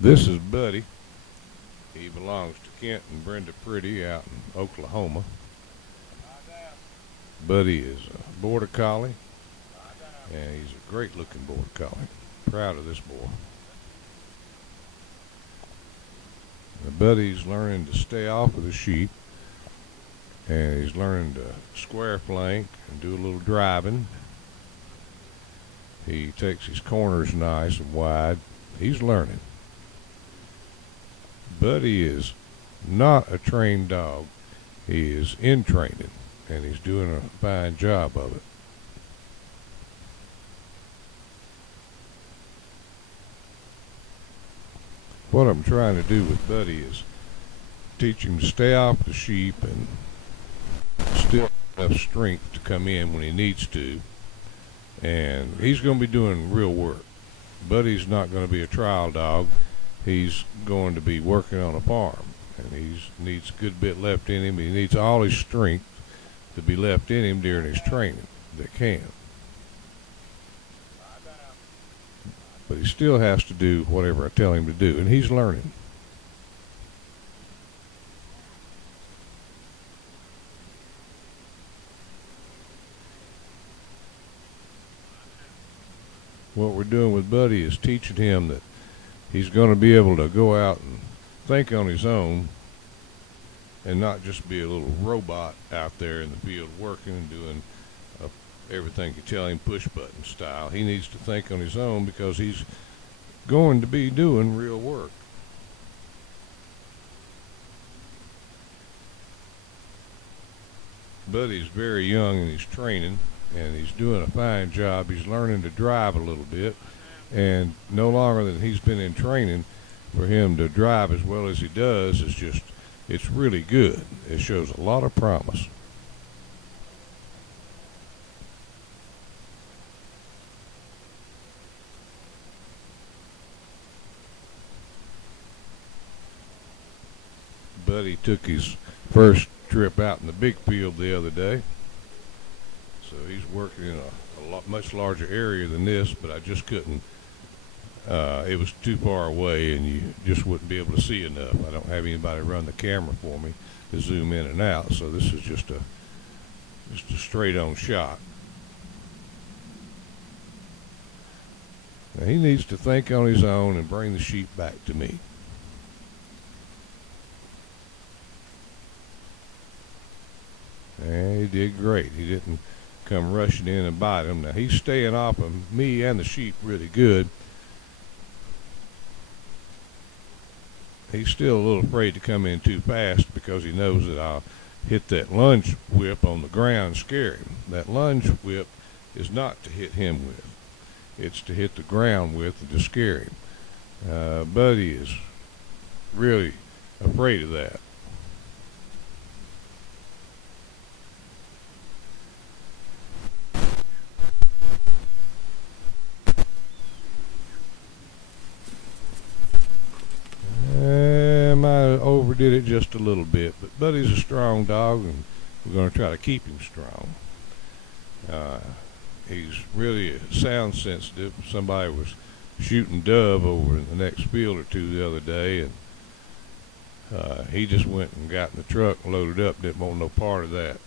This is Buddy. He belongs to Kent and Brenda Pretty out in Oklahoma. Buddy is a border collie, and he's a great looking border collie. Proud of this boy. Now, Buddy's learning to stay off of the sheep, and he's learning to square flank and do a little driving. He takes his corners nice and wide. He's learning. Buddy is not a trained dog. He is in training, and he's doing a fine job of it. What I'm trying to do with Buddy is teach him to stay off the sheep and still have enough strength to come in when he needs to. And he's going to be doing real work. Buddy's not going to be a trial dog. He's going to be working on a farm, and he needs a good bit left in him. He needs all his strength to be left in him during his training that can. But he still has to do whatever I tell him to do, and he's learning. What we're doing with Buddy is teaching him that he's going to be able to go out and think on his own and not just be a little robot out there in the field working and doing everything you tell him push button style. He needs to think on his own because he's going to be doing real work. Buddy's very young in his training, and he's doing a fine job. He's learning to drive a little bit, and no longer than he's been in training, for him to drive as well as he does is just, it's really good. It shows a lot of promise. Buddy took his first trip out in the big field the other day. So he's working in a much larger area than this, but I just couldn't. It was too far away, and you just wouldn't be able to see enough. I don't have anybody run the camera for me to zoom in and out, so this is just a straight-on shot. Now he needs to think on his own and bring the sheep back to me. And he did great. He didn't come rushing in and bite him. Now he's staying off of me and the sheep really good. He's still a little afraid to come in too fast because he knows that I'll hit that lunge whip on the ground and scare him. That lunge whip is not to hit him with. It's to hit the ground with and to scare him. Buddy is really afraid of that. I overdid it just a little bit, but Buddy's a strong dog, and we're going to try to keep him strong. He's really sound sensitive. Somebody was shooting dove over in the next field or two the other day, and he just went and got in the truck and loaded up. Didn't want no part of that.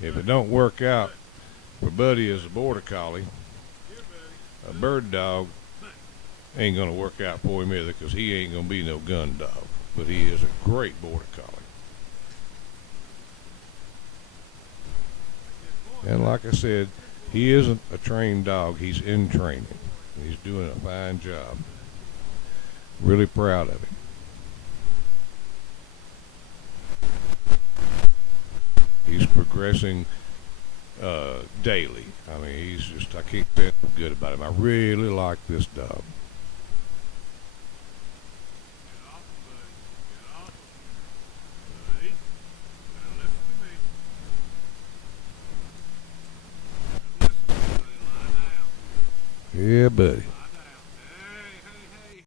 If it don't work out for Buddy as a border collie, a bird dog ain't going to work out for him either, because he ain't going to be no gun dog. But he is a great border collie. And like I said, he isn't a trained dog. He's in training. He's doing a fine job. Really proud of him. He's progressing daily. I mean, he's just, I can't say anything good about him. I really like this dog. Yeah, buddy.